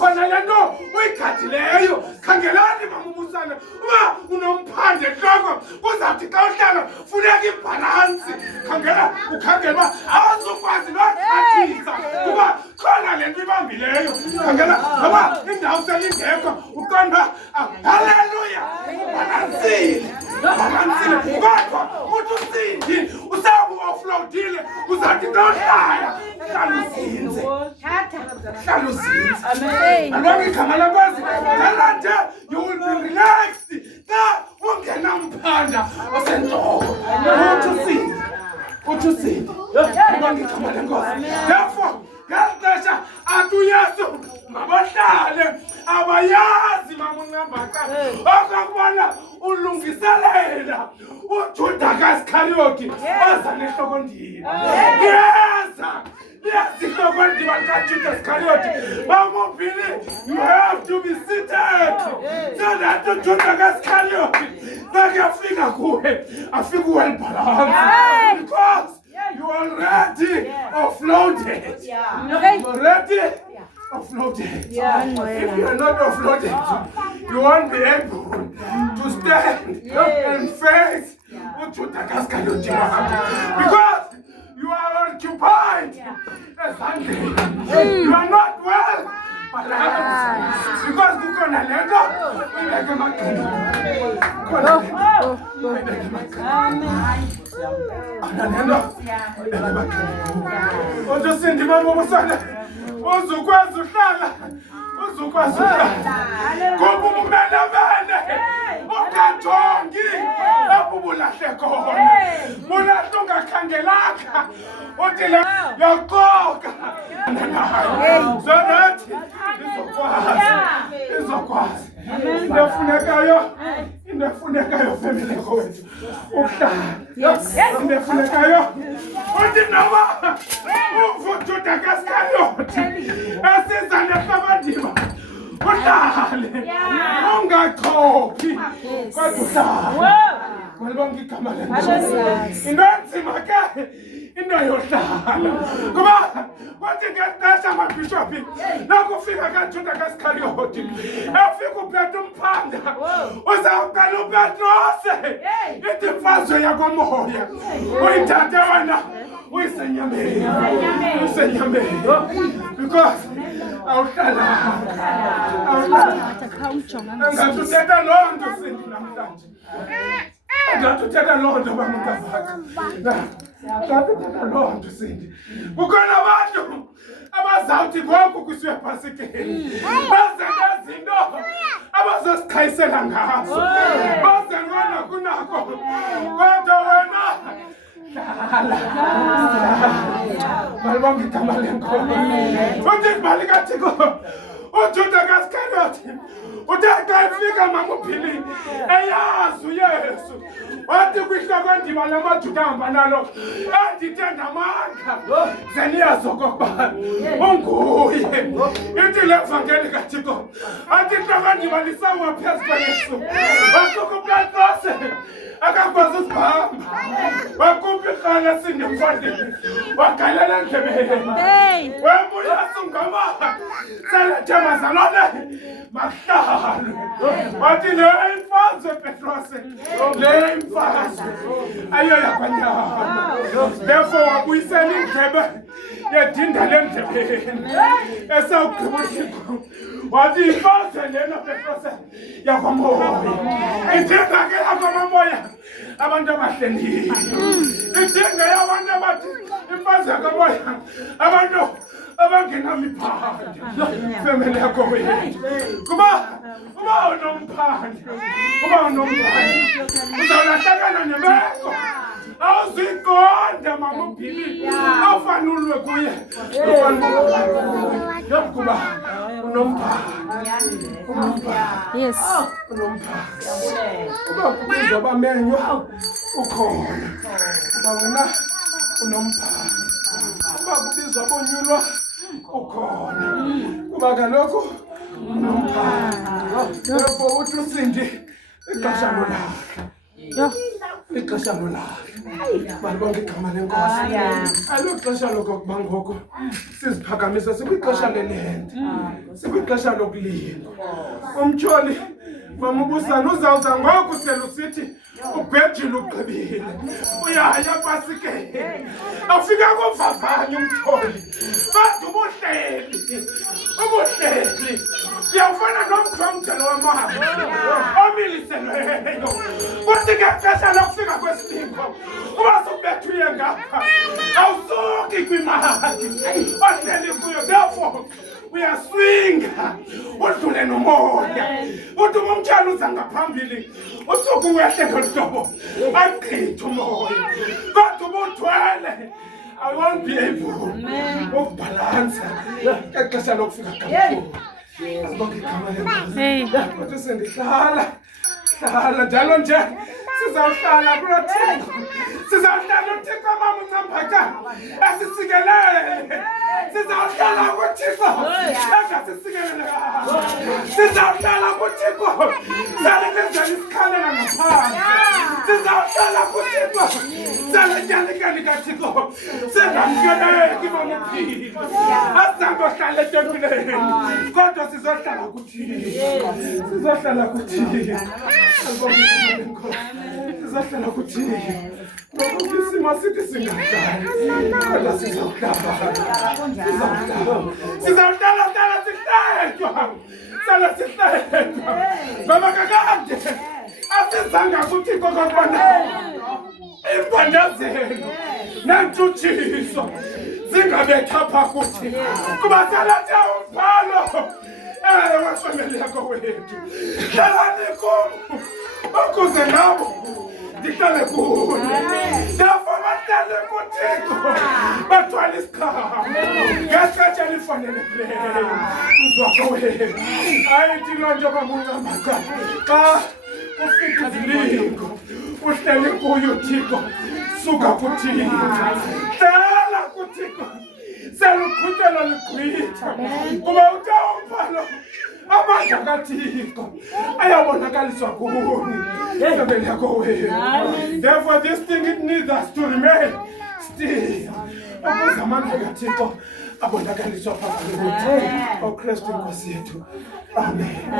khona lento uyigadileyo khangelani mamumusana uba unomphande enhloko kuzathi xa uhlala funeka ibhalansi khangela ukhangela uba awuzukwazi nokhathisa kuba khona le nto ibambileyo khangela ngoba indawo selingekho uqonda haleluya balansile kodwa uthi usindi usabu-offloadile uzathi xa uhlala hlala uzinze alonke igama lakwazi ngalanje you will be relaxed xa ungenamphanda osentloko uthi usindi alonke igama lenkosi therefore ngexesha athi uyesu mabahlale abayazi mamuncambaka okokubona ulungiselela uJuda kaSkarioti oza nehlokondini ihlokondima likaJuda Iskarioti bamubili you have to be seated so that uJuda kaSkarioti nakuyafika kuwe afike well balanced because you already offloaded. Already offloaded. If you are not offloaded, you won't be able to stand and face Ujuda Kaskarioti because you are occupied as Sunday. You are not well balanced because kukona lento uyibeke Sindi mamumusana uzukwazi uhlala ngoba umumene ungajongi lapho ubulahle khona bulahle ungakhangelanga uthi le yaqoka so that izokwazi Indefunekayo family kwethu ukuhlala indefunekayo uthi noma uJuda kaSkarioti asiza nehlabandima uhlale ungachophi kodwa uhlala malibonke igama lenkosi into enzima ke into yohlala kuba kwathi ngexesha amabhishophi nakufika kaJuda kaSkarioti afika uPetro umphanda uzawuqala uPetrose ithi imfazwe yakwamoya uyithathe wena uyisenyameni because awuhlala angatuthetha loo nto Sindi namhlanje angatuthetha loo nto bamukavaka angatuthetha loo nto Sindi kukhona abantu abazawuthi ngoku kusiwe ebhasikeni baze nezinto abazosichayisela ngazo baze ngona kunako kodwa wena malibonke igama lenkosi uthi ibali kaThixo uJuda kaSkarioti uthe xa efika mamuphili eyazi uYesu wathi kwihlokondima lamaJuda ahamba nalo endithe ndamandla ze niyazi okokuba unguye ithi le vangeli kaThixo athi ihlokondima lisawa phezu kwaYesu wasuka uPetrose akakwazi usibamba wakhupha irhala Sindi emfandeni wagalela endlebeni webuya sungama selethema zalone mahlalwe wathi le imfazwe Petrose le imfazwe ayoyakwanyama therefore wabuyisela indlebe yedinda lendlebeni esawugqiba uThixo wathi imfazwe lena Petrose yakwamoya idinga ke yakwamoya abantu abahleliyo idinga yabantu abathi imfazwe yakwamoya abantu abangenamiphande family yakho wethu kuba unomphande uzawulahlakana nemeko awuziqonda mamuphili awufanulwe kuye kuba unomphande kuba kubizwa bamenywa ukhona kuba wena unomphande kuba kubizwa bonyulwa ukhona kuba kaloku unomphande yebo uthi uSindi ixesha lolahla ixesha lolala. Bantu bonke igama lenkosi. Alo xesha lokokuba ngoku siziphakamise sikwixesha lelente. Sikwixesha lokulinda. Umtyholi mamubusana uzawuza ngoku selusithi ubhejile ugqibile. Uyaya pasikeni. Afika kuvavanya umtyholi. Bantu ubuhleli. Ubuhleli. Uyawufana nomjelo wamahamba. Omiliselweyo. Kuthi ngexesha lokufika kwesibingo. Uba subethuye ngapha. Awusuki kwimali. Ohleli kuyo. Therefore, uyaswinga. Udlule nomoya. Uthi umtyhali uza ngaphambili. Usuku wehle ngolhlobo. Agqithe umoya. Kodwa ubuthwele. I won't be able ukubhalansa ngexesha lokufika kakhulu. Bonke igama lenkosi. Kodwa sendihlala njalo nje sizawuhlala kuloThixo. Sizawuhlala uThixo mama uncambaka asisikelele. Sizawuhlala kuThixo asisikelele. Sizawuhlala kuThixo salekenzela isikhalela ngaphandle. Sizawuhlala kuThixo salekenzela likaThixo singamkeleki mama uphile. Asizangohlala etempileni kodwa sizohlala kuThixo. Sizohlala kuThixo. Sizohlala kuThixo. Ngoba isimo sithi singahlali kodwa sizawuhlala. Sizawuhlala sihletywa. Sala sihletywa. Ngoba kakade asizanga kuThixo kokubana imbandazelo nentshutshiso zingabetha pha kuthi. Kuba salathe umbhalo wefemeli yakho wethu. Hlalani kum ukuze nabo ndihlale kuye. Therefore bahlale kuThixo bathwale isikhama ngexesha elifanelekileyo. Uzwakho wethu ayithi loo nto bamuncambaka xa ufika izilingo uhleli kuyo uThixo. Suka kuThixo. Hlala kuThixo. Seluqhutyelwa ligqwitha. Kuba uthe umbhalo amandla kaThixo ayabonakaliswa kuni. Ifemeli yakho wethu. Therefore this thing it needs us to remain still. Ukuze amandla kaThixo abonakaliswa phambi kwethu. O Kristu Nkosi yethu. Amen.